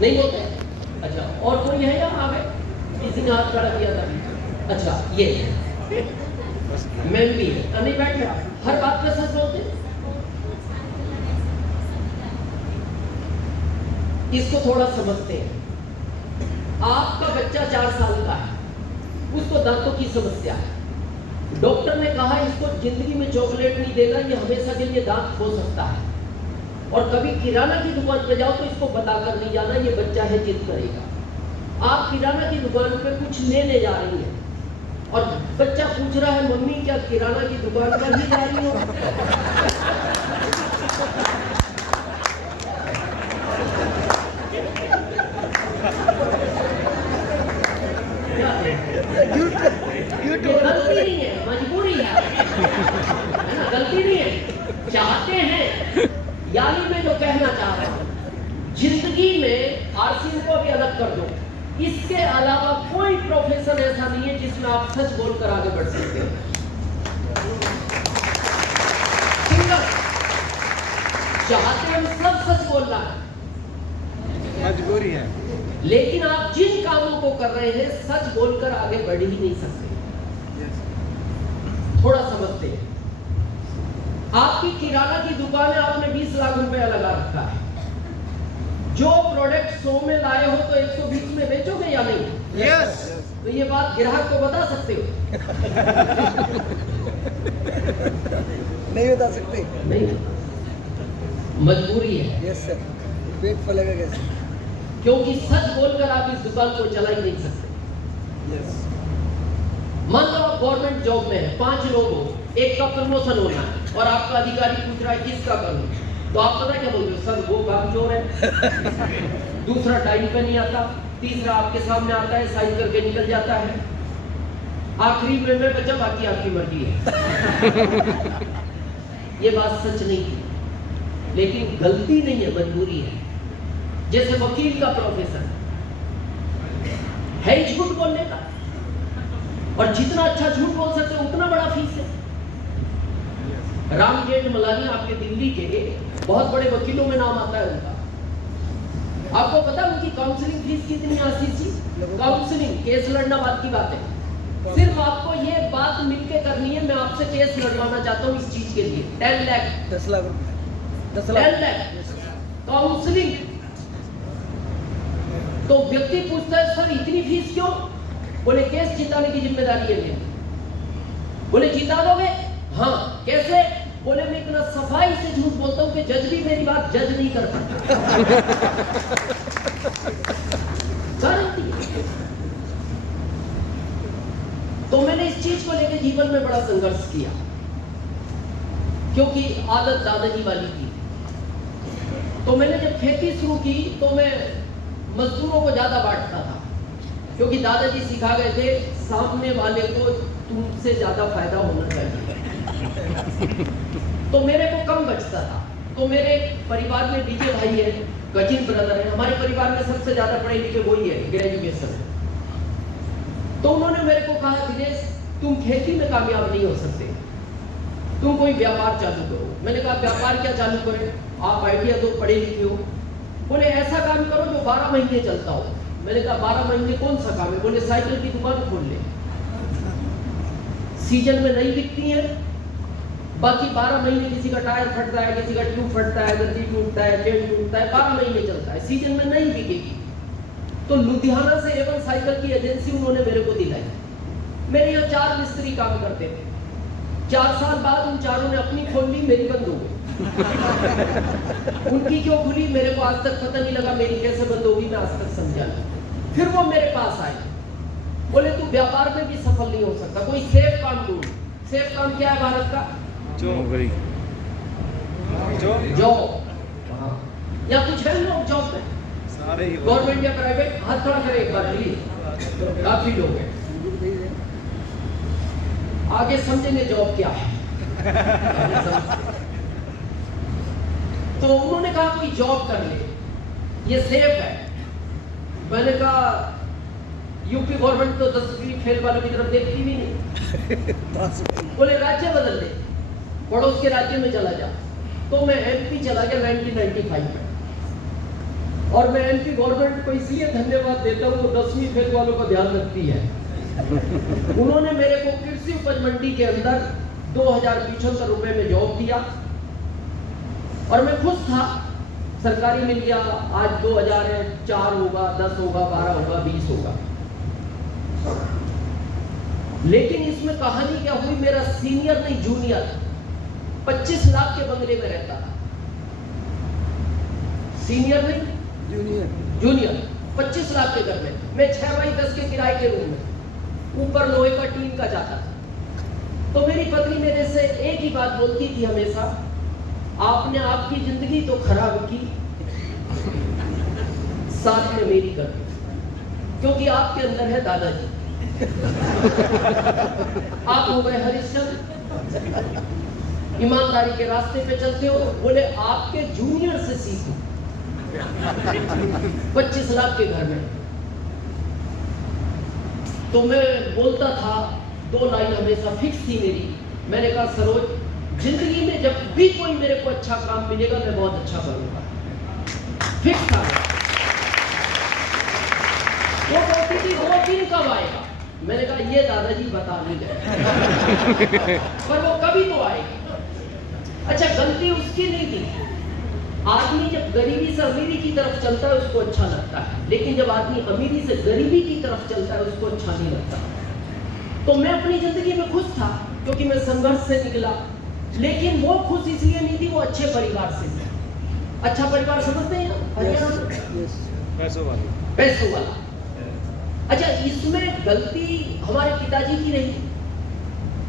नहीं बोलते? अच्छा, और कोई है यहाँ आगे? किसी ने हाथ खड़ा किया था? अच्छा, ये मैम भी है, नहीं बैठ गया, हर बात पे सच बोलते? इसको थोड़ा समझते हैं। आपका बच्चा 4 साल का है, उसको दांतों की समस्या है, डॉक्टर ने कहा इसको जिंदगी में चॉकलेट नहीं देना, ये हमेशा के लिए दांत खो सकता है, और कभी किराना की दुकान पे जाओ तो इसको बताकर नहीं जाना, ये बच्चा है जिद करेगा। आप किराना की दुकान पे कुछ लेने जा रही हैं और बच्चा पूछ रहा है मम्मी क्या किराना की दुकान पर ही जा रही हो? गलती नहीं है, मजबूरी है ना, गलती नहीं है, चाहते हैं। यानी मैं जो कहना चाह रहा हूं, जिंदगी में आरसीएम को भी अलग कर दो, इसके अलावा कोई प्रोफेशन ऐसा नहीं है जिसमें आप सच बोलकर आगे बढ़ सकते हो। चाहते हम सब सच बोलना है, मजबूरी है, लेकिन आप जिन कामों को कर रहे हैं सच बोलकर आगे बढ़ ही नहीं सकते। थोड़ा समझते हैं। आपकी किराना की दुकान है, आपने 20 लाख रुपया लगा रखा है, जो प्रोडक्ट 100 में लाए हो तो 120 में बेचोगे या नहीं? यस। तो ये बात ग्राहक को बता सकते हो? नहीं बता सकते, नहीं, मजबूरी है। यस सर, पेट फलेगा कैसे? क्योंकि सच बोलकर आप इस दुकान को चला ही नहीं सकते। यस। मान लो आप गवर्नमेंट जॉब में है, 5 लोग हो, एक का प्रमोशन होना है और आपका अधिकारी पूछ रहा है किसका करूं, तो आप पता क्या बोलते हो? सर वो काम चोर है। दूसरा टाइम पे नहीं आता, तीसरा आपके सामने आता है, साइन करके निकल जाता है, आखिरी में मैं बचा, बाकी आपकी मर्जी है। ये बात सच नहीं थी, लेकिन गलती नहीं है, मजबूरी है। जैसे वकील का प्रोफेशन है ही झूठ बोलने का, और जितना अच्छा झूठ बोल सकते हो उतना बड़ा फीस है। राम जेठमलानी आपके दिल्ली के बहुत बड़े वकीलों में नाम आता है उनका। आपको पता है उनकी काउंसलिंग फीस कितनी आती थी? काउंसलिंग, केस लड़ना बात की बात है, सिर्फ आपको ये बात मिलके करनी है, मैं आपसे केस लड़वाना चाहता हूँ इस चीज के लिए, 10 लाख 10 लाख रुपए, 10 लाख काउंसलिंग। तो व्यक्ति पूछता है सर इतनी फीस क्यों? बोले केस जिताने की जिम्मेदारी है मेरी। बोले जिता दोगे? हाँ। कैसे? बोले मैं इतना सफाई से झूठ बोलता हूं कि जज भी मेरी बात जज नहीं कर पाता। गारंटी है। तो मैंने इस चीज को लेकर जीवन में बड़ा संघर्ष किया, क्योंकि आदत दादाजी वाली थी। तो मैंने जब खेती शुरू की तो मैं मजदूरों को ज्यादा बांटता था, क्योंकि दादाजी सिखा गए थे सामने वाले को तुमसे ज्यादा फायदा होना चाहिए। तो मेरे को कम बचता था। तो मेरे परिवार में डीजे भाई है, कजिन ब्रदर है, हमारे परिवार में सबसे ज्यादा पढ़े लिखे वही है, ग्रेजुएशन है। तो उन्होंने मेरे को कहा दिनेश तुम खेती में कामयाब नहीं हो सकते, तुम कोई व्यापार चालू करो। मैंने कहा व्यापार क्या चालू करें? आप आइडिया दो, पढ़े लिखे हो। बोले ऐसा काम करो जो 12 महीने चलता हो। मैंने कहा 12 महीने कौन सा काम है? बोले साइकिल की दुकान खोल ले, सीजन में नहीं बिकती है, बाकी 12 महीने किसी का टायर फटता है, किसी का ट्यूब फटता है, गद्दी टूटता है, चेन टूटता है, 12 महीने चलता है, सीजन में नहीं बिकेगी। तो लुधियाना से एवन साइकिल की एजेंसी उन्होंने मेरे को दिलाई। मेरे यहाँ 4 मिस्त्री काम करते थे। 4 साल बाद उन चारों ने अपनी खोल ली, मेरी बंद हो गई। उनकी क्यों खुली मेरे को आज तक पता नहीं लगा, मेरी कैसे बंद होगी मैं आज तक समझा नहीं। फिर वो मेरे पास आए, बोले तू व्यापार में भी सफल नहीं हो सकता, कोई सेफ काम ढूंढ। सेफ काम क्या है भारत का? नौकरी, जॉब। या कुछ है लोग जॉब में, गवर्नमेंट या प्राइवेट? हाथ खड़ा करें एक बार प्लीज, काफी लोग हैं। आगे समझेंगे जॉब क्या है। तो उन्होंने कहा कोई जॉब कर ले, ये सेफ है। मैंने कहा यूपी गवर्नमेंट तो 10वीं फेल वालों की तरफ देखती भी नहीं। बोले राज्य बदल ले, पड़ोस के राज्य में चला जा। तो मैं एमपी चला गया 1995 में। और मैं एमपी गवर्नमेंट को इसलिए धन्यवाद देता हूँ, वो 10वीं फेल वालों का ध्यान रखती है। उन्होंने मेरे को कृषि उपज मंडी के अंदर 2075 रुपए में जॉब दिया और मैं खुश था। सरकारी मिल गया, आज 2000 है, 4 होगा, 10 होगा, 12 होगा, 20 होगा। लेकिन इसमें कहानी क्या हुई, मेरा सीनियर नहीं जूनियर 25 लाख के बंगले में रहता था। सीनियर नहीं जूनियर 25 लाख के घर में, मैं 6x10 के किराए के रूम में, ऊपर लोहे का टीन का जाता था। तो मेरी पत्नी मेरे से एक ही बात बोलती थी हमेशा, आपने आपकी जिंदगी तो खराब की, साथ में मेरी कर दी, क्योंकि आपके अंदर है दादाजी। आप हो गए हरिश्चंद्र, ईमानदारी के रास्ते पे चलते हो। बोले आपके जूनियर से सीखो। 25 लाख के घर में तो मैं बोलता था, 2 लाइन हमेशा फिक्स थी मेरी। मैंने कहा सरोज, जिंदगी में जब भी कोई मेरे को अच्छा काम मिलेगा मैं बहुत अच्छा करूंगा। फिक्स था। वो कहती थी वो दिन कब आएगा, मैंने कहा ये दादाजी बता नहीं गए, पर वो कभी तो आएगा। अच्छा, गलती उसकी नहीं थी। आदमी जब गरीबी से अमीरी की तरफ चलता है उसको अच्छा लगता है, लेकिन जब आदमी अमीरी से गरीबी की तरफ चलता है उसको अच्छा नहीं लगता। तो मैं अपनी जिंदगी में खुश था क्योंकि मैं संघर्ष से निकला, लेकिन वो खुश इसलिए नहीं थी, वो अच्छे परिवार से थी। अच्छा परिवार समझते हैं हरियाणा में, पैसों वाला। अच्छा, इसमें गलती हमारे पिताजी की नहीं,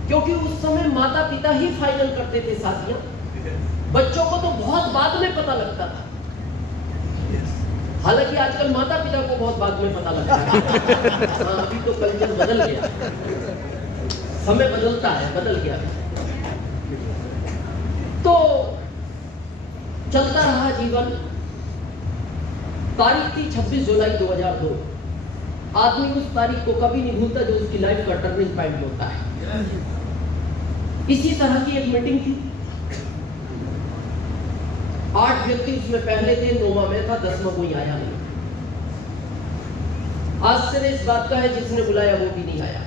क्योंकि उस समय माता पिता ही फाइनल करते थे शादियां। बच्चों को तो बहुत बाद में पता लगता था, हालांकि आजकल माता पिता को बहुत बाद में पता लगता है। हाँ, अभी तो कल्चर बदल गया, समय बदलता है, बदल गया। तो चलता रहा जीवन। तारीख थी 26 जुलाई 2002। आदमी उस तारीख को कभी नहीं भूलता जो उसकी लाइफ का टर्निंग पॉइंट होता है। इसी तरह की एक मीटिंग थी, 8 व्यक्ति उसमें पहले थे, 9वां में था, 10वां कोई आया नहीं। आश्चर्य इस बात का है जिसने बुलाया वो भी नहीं आया,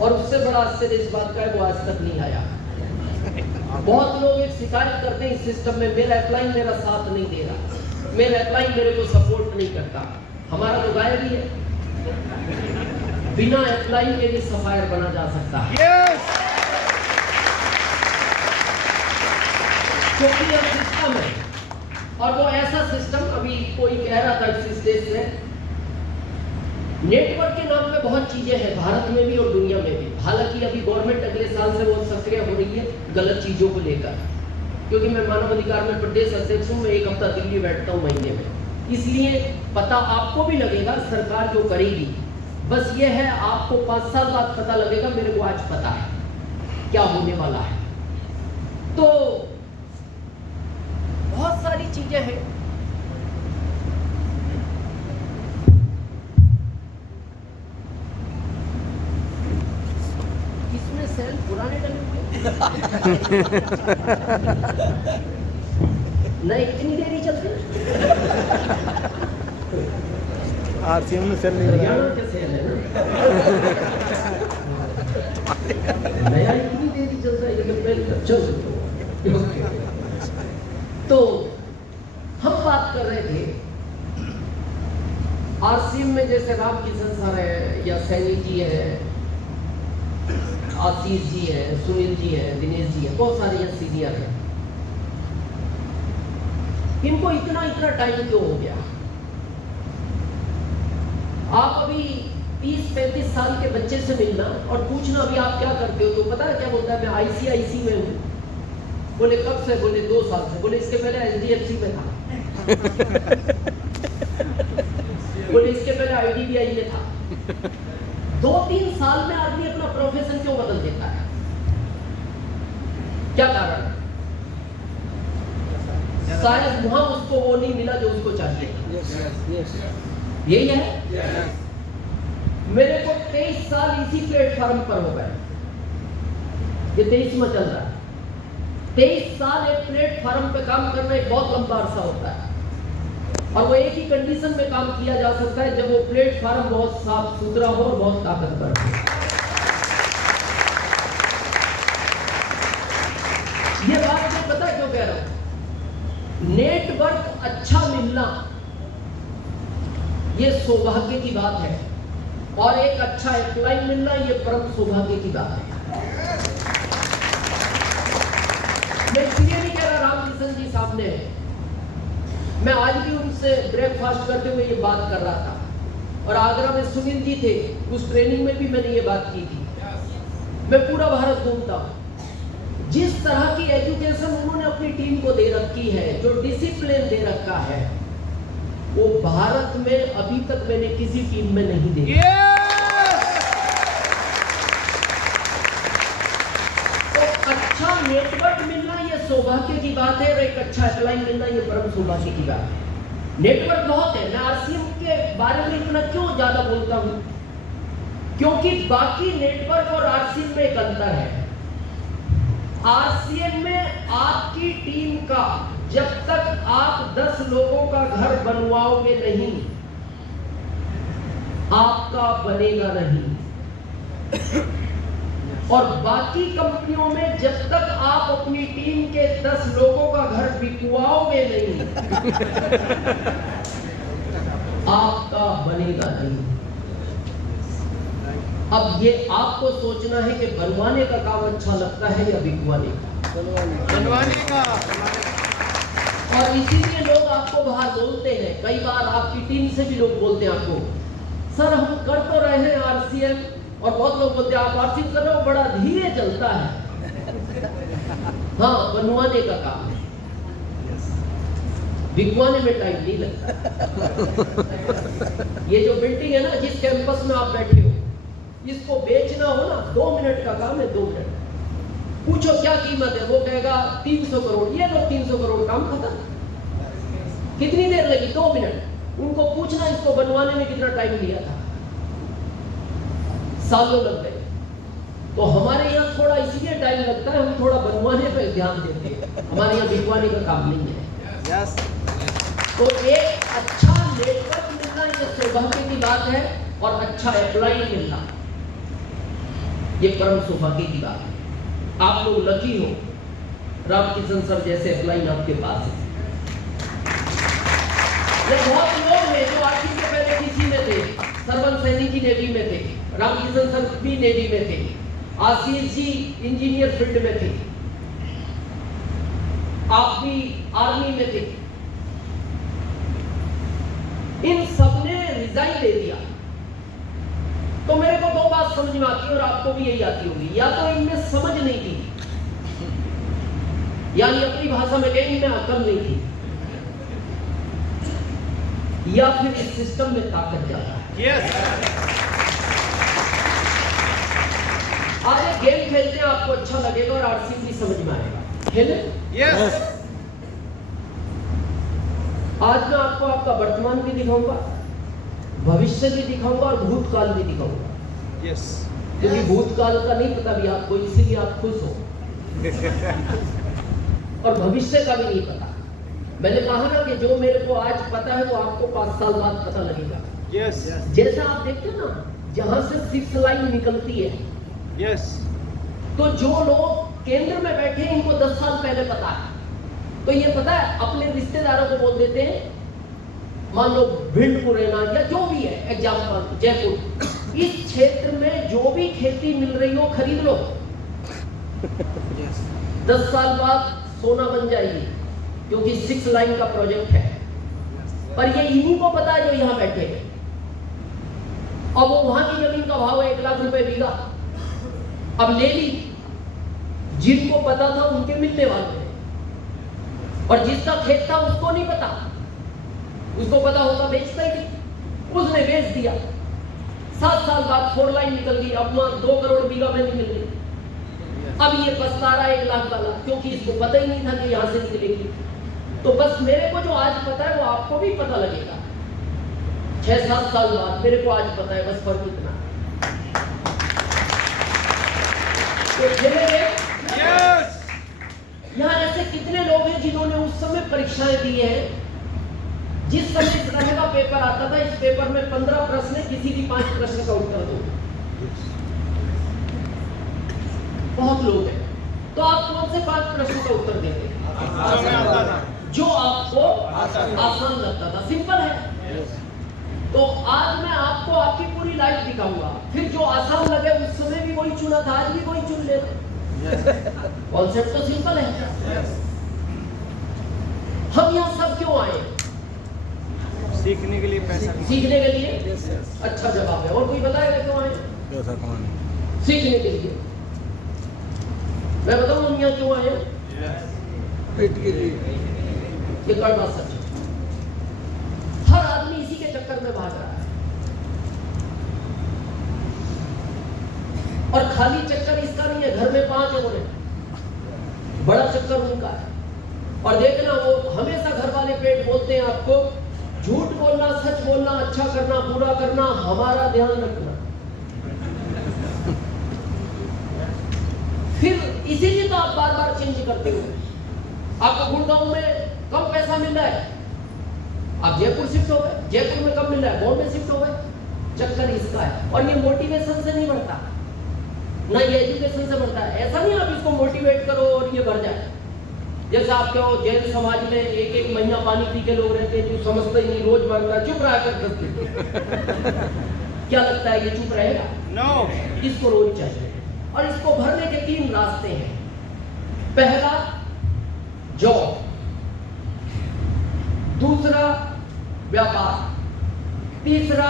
और उससे बड़ा आश्चर्य इस बात का है वो आज तक नहीं आया। बहुत लोग एक शिकायत करते हैं इस सिस्टम में, मेरा अपलाइन मेरा साथ नहीं दे रहा, मेरा अपलाइन मेरे को सपोर्ट नहीं करता। हमारा तो गायब ही है, बिना अपलाइन के भी सफायर बना जा सकता है। yes! क्योंकि यह सिस्टम है, और वो ऐसा सिस्टम, अभी कोई कह रहा था इस स्टेज से, नेटवर्क के नाम पे बहुत चीजें हैं भारत में भी और दुनिया में भी। हालांकि अभी गवर्नमेंट अगले साल से बहुत सक्रिय हो रही है गलत चीजों को लेकर, क्योंकि मैं मानव अधिकार में प्रदेश अध्यक्ष हूँ, मैं 1 हफ्ता दिल्ली बैठता हूँ महीने में, इसलिए पता आपको भी लगेगा सरकार जो करेगी। बस ये है, आपको 5 साल बाद पता लगेगा, मेरे को आज पता है क्या होने वाला है। तो बहुत सारी चीजें हैं। इसमें सेल पुराने डले हुए नहीं, इतनी देरी चलती आरसीएम में सेल नहीं हरियाणा के सेल है ना, नया इतनी देरी चलता है, लेकिन मैं चल सकता हूँ। तो हम बात कर रहे थे आरसीएम में, जैसे रामकिशन सर है या सैनी जी है, आशीष जी है, सुनील जी है, दिनेश जी है, बहुत सारे यहाँ सीनियर हैं। इनको इतना टाइम क्यों हो गया? आप अभी 30-35 साल के बच्चे से मिलना और पूछना अभी आप क्या करते हो, तो पता है क्या बोलता है, मैं आईसीआईसी में हूँ। बोले कब से? बोले 2 साल से। बोले इसके पहले एचडीएफसी में था। बोले इसके पहले आईडीबीआई में था। 2-3 साल में आदमी अपना प्रोफेशन क्यों बदल देता है? क्या कारण? शायद वहां उसको वो नहीं मिला जो उसको चाहिए। यही है। मेरे को 23 साल इसी प्लेटफॉर्म पर हो गए, ये 23वां चल रहा है। 23 साल एक प्लेटफॉर्म पे काम करना एक बहुत लंबा अरसा होता है। और वो एक ही कंडीशन में काम किया जा सकता है, जब वो प्लेटफॉर्म बहुत साफ सुथरा हो और बहुत ताकतवर हो। ये बात मैं पता क्यों कह रहा हूं? नेटवर्क अच्छा मिलना ये सौभाग्य की बात है, और एक अच्छा एप्लाई मिलना ये परम सौभाग्य की बात है। मैं इसलिए नहीं कह रहा रामकिशन जी सामने है, मैं आज भी उनसे ब्रेकफास्ट करते हुए ये बात कर रहा था, और आगरा में सुनील जी थे, उस ट्रेनिंग में भी मैंने ये बात की थी। मैं पूरा भारत घूमता हूं, जिस तरह की एजुकेशन उन्होंने अपनी टीम को दे रखी है, जो डिसिप्लिन दे रखा है, वो भारत में अभी तक मैंने किसी टीम में नहीं देखा। तो अच्छा नेटवर्क मिलना ये सौभाग्य की बात है, और एक अच्छा अप्लाई मिलना ये परम सौभाग्य की बात है। नेटवर्क बहुत है। मैं आरसीएम के बारे में इतना क्यों ज्यादा बोलता हूं? क्योंकि बाकी नेटवर्क और आरसीएम में एक अंतर है। आरसीएम में आपकी टीम का जब तक आप 10 लोगों का घर बनवाओगे नहीं, आपका बनेगा नहीं। और बाकी कंपनियों में जब तक आप अपनी टीम के 10 लोगों का घर बिकवाओगे नहीं, आपका बनेगा नहीं। अब ये आपको सोचना है कि बनवाने का काम अच्छा लगता है या बिकवाने का? बनवाने का। और इसीलिए लोग आपको बाहर बोलते हैं, कई बार आपकी टीम से भी लोग बोलते हैं आपको, सर हम कर तो रहे हैं आरसीएम, और बहुत लोग बोलते हैं आप आरसीएम कर रहे हो, बड़ा धीरे चलता है। हाँ, बनवाने का काम है, बिकवाने में टाइम नहीं लगता। ये जो बिल्डिंग है ना, जिस कैंपस में आप बैठे हो, इसको बेचना हो ना, 2 मिनट का काम है, 2 मिनट। पूछो क्या कीमत है, वो कहेगा 300 करोड़। ये लो 300 करोड़, काम खत्म। कितनी देर लगी? 2 मिनट। उनको पूछना इसको बनवाने में कितना टाइम लिया था? सालों लग गए। तो हमारे यहाँ थोड़ा इसलिए टाइम लगता है, हम थोड़ा बनवाने पे ध्यान देते हैं, हमारे यहाँ बिकवाने का काम नहीं है। यस। तो एक अच्छा नेटवर्क मिलना ये सौभाग्य की बात है, और अच्छा अप्लाई मिलना ये परम सौभाग्य की बात है। आप लोग लकी हो, रामकिशन सर जैसे अप्लाई आपके पास है। बहुत लोग हैं जो 8वीं से पहले डीसी में थे, सरवन सैनी जी नेवी में थे, रामकिशन सर भी नेवी में थे, आशीष जी इंजीनियर फील्ड में थे, आप भी आर्मी में थे। इन सबने रिजाइन दे दिया। तो मेरे को 2 बात समझ में आती है, और आपको भी यही आती होगी, या तो इनमें समझ नहीं थी, यानी अपनी भाषा में कहीं इनमें अकल नहीं थी, या फिर इस सिस्टम में ताकत ज्यादा है। यस। आज एक गेम खेलते हैं, आपको अच्छा लगेगा और आरसीएम भी समझ में आएगा। खेले? यस। आज मैं आपको आपका वर्तमान भी दिखाऊंगा, भविष्य भी दिखाऊंगा, और भूतकाल भी दिखाऊंगा। यस। क्योंकि भूतकाल का नहीं पता भी आपको, इसीलिए आप खुश हो। और भविष्य का भी नहीं पता। मैंने कहा ना कि जो मेरे को आज पता है वो आपको 5 साल बाद पता लगेगा। यस। जैसा आप देखते हो ना, जहां से 6 लाइन निकलती है, यस। तो जो लोग केंद्र में बैठे हैं इनको 10 साल पहले पता है। तो ये पता है, अपने रिश्तेदारों को बोल देते हैं, मान लो भिंड मुरैना या जो भी है, एग्जाम्पल जयपुर, इस क्षेत्र में जो भी खेती मिल रही हो खरीद लो। 10 साल बाद सोना बन जाएगी, क्योंकि 6 लाइन का प्रोजेक्ट है। पर ये इन्हीं को पता है जो यहाँ बैठे हैं। अब वो वहां की जमीन का भाव है 1 लाख रुपए बीघा, अब ले ली। जिनको पता था उनके मिलने वाले हैं, और जिसका खेत था उसको नहीं पता। उसको पता होता बेचता ही नहीं, उसने बेच दिया। 7 साल बाद 4 लाइन निकल गई, अब 2 करोड़ बीघा में नहीं मिल रही। अब ये पछता रहा 1 लाख वाला, क्योंकि इसको पता ही नहीं था कि यहां से निकलेगी। तो बस मेरे को जो आज पता है वो आपको भी पता लगेगा 6-7 साल बाद। मेरे को आज पता है, बस फर्क इतना। तो खेलेंगे? यस। यहाँ ऐसे कितने लोग हैं जिन्होंने उस समय परीक्षाएं दी हैं, जिस समय इस तरह का पेपर आता था, इस पेपर में 15 प्रश्न है, किसी भी 5 प्रश्न का उत्तर दो। बहुत लोग हैं, तो आप कौन से 5 प्रश्न का उत्तर देते? जो आपको आसान लगता था, सिंपल है। तो आज मैं आपको आपकी पूरी लाइफ दिखाऊंगा, फिर जो आसान लगे उस समय भी वही चुना था, आज भी वही चुन लेना। कॉन्सेप्ट तो सिंपल है। हम यहाँ सब क्यों आए? सीखने के लिए, पैसा सीखने के लिए। अच्छा जवाब है। और कोई बताएगा क्यों आए? पैसा कमाने। सीखने के लिए। मैं बताऊं हम यहाँ क्यों आए? पेट के लिए। ये कड़वा सच है। हर आदमी इसी के चक्कर में भाग रहा है, और खाली चक्कर इसका नहीं है, घर में 5 और हैं, बड़ा चक्कर उनका है। और देखना, वो हमेशा घर वाले पेट बोलते हैं आपको, झूठ बोलना, सच बोलना, अच्छा करना, बुरा करना, हमारा ध्यान रखना। फिर इसीलिए तो आप बार बार चेंज करते हो। आपको गुड़गांव में कम पैसा मिल रहा है, आप जयपुर शिफ्ट हो गए, जयपुर में कम मिल रहा है, बॉम्बे शिफ्ट हो गए। चक्कर इसका है। और ये मोटिवेशन से नहीं बढ़ता, ना ये एजुकेशन से बढ़ता है। ऐसा नहीं आप इसको मोटिवेट करो और ये बढ़ जाए। जैसे आप कहो जैन समाज में 1-1 महीना पानी पी के लोग रहते हैं, जो समझते ही नहीं, रोज मांगता है, चुप रहा कर। क्या लगता है ये चुप रहेगा? नो। इसको रोज चाहिए। और इसको भरने के 3 रास्ते हैं। पहला जॉब, दूसरा व्यापार, तीसरा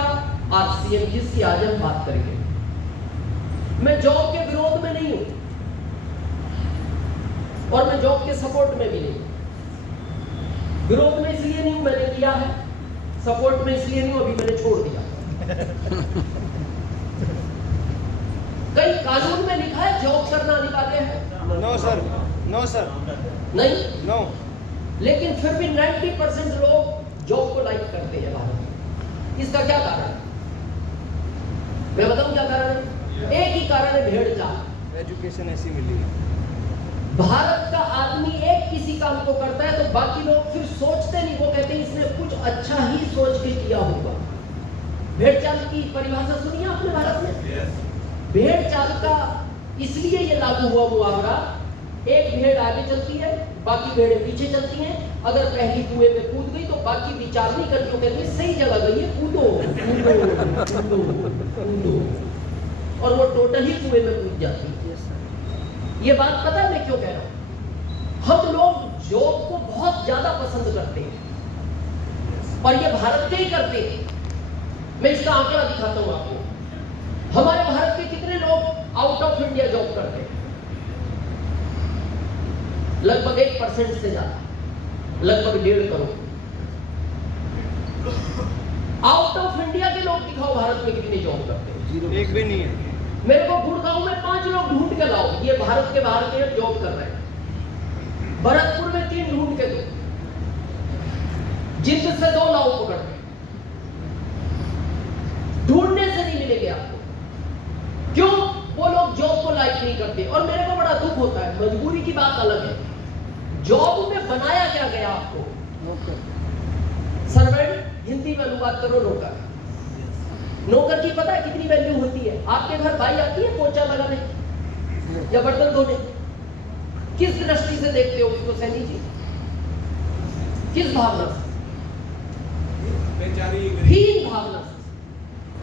आरसीएम, जिसकी आज हम बात करेंगे। मैं जॉब के विरोध में नहीं हूं, और मैं जॉब के सपोर्ट में भी नहीं हूं। विरोध में इसलिए नहीं हूं, मैंने किया है। सपोर्ट में इसलिए नहीं हूं, अभी मैंने छोड़ दिया। कई कानून में लिखा है जॉब करना अनिवार्य है। नो सर, नो सर, नहीं, नो। लेकिन फिर भी 90% लोग जॉब को लाइक करते हैं भारत में। इसका क्या कारण है? मैं बताऊं क्या कारण है? एक ही कारण है, भेड़ चाल। एजुकेशन ऐसी मिली है। भारत का आदमी एक किसी काम को करता है तो बाकी लोग फिर सोचते नहीं, वो कहते हैं इसने कुछ अच्छा ही सोच के किया होगा। भेड़ चाल की परिभाषा सुनी आपने भारत में? भेड़ चाल का इसलिए ये लागू हुआ मुहावरा, एक भेड़ आगे चलती है, बाकी भेड़ें पीछे चलती हैं। अगर पहली कुएं में कूद गई तो बाकी विचार नहीं करती, कहती सही जगह गई है, कूदो कूदो कूदो कूदो, और वो टोटल ही कुएं में कूद जाती है। ये बात पता है मैं क्यों कह रहा हूं? हम लोग जॉब को बहुत ज्यादा पसंद करते हैं, और ये भारत के ही करते हैं। मैं इसका आंकड़ा दिखाता हूं आपको। हमारे भारत के कितने लोग आउट ऑफ इंडिया जॉब करते हैं? लगभग 1% से ज्यादा, लगभग 1.5 करोड़। आउट ऑफ इंडिया के लोग दिखाओ भारत में कितने जॉब करते हैं? एक भी नहीं है। मेरे को गुड़गांव में 5 लोग ढूंढ के लाओ, ये भारत के बाहर के जॉब कर रहे हैं। भरतपुर में 3 ढूंढ के दो, जिंद से 2 लाओ पकड़ के। ढूंढने से नहीं मिलेंगे आपको। क्यों? वो लोग जॉब को लाइक नहीं करते। और मेरे को बड़ा दुख होता है, मजबूरी की बात अलग है। जॉब में बनाया क्या गया आपको? सर्वेंट, हिंदी में अनुवाद करो नौकर। नौकर की पता है कितनी वैल्यू होती है? आपके घर बाई आती है पोछा लगाने या बर्तन धोने, किस दृष्टि से देखते हो उसको सैनी जी? किस भावना से? हीन भावना से।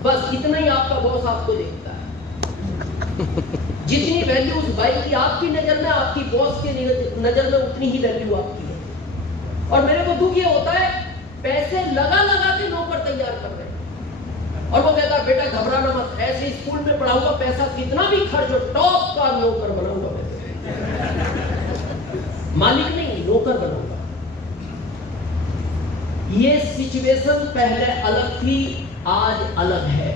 बस इतना ही आपका बॉस आपको देखता है। जितनी वैल्यू उस बाई की आपकी नजर में, आपकी बॉस के नजर में उतनी ही वैल्यू आपकी है। और मेरे को दुख ये होता है, पैसे लगा लगा के नौकर तैयार कर रहे हैं, और वो कहता है बेटा घबराना मत, ऐसे स्कूल में पढ़ाऊंगा, पैसा कितना भी खर्च हो, टॉप का नौकर बनाऊंगा। मालिक नहीं, नौकर बनाऊंगा। ये सिचुएशन पहले अलग थी, आज अलग है।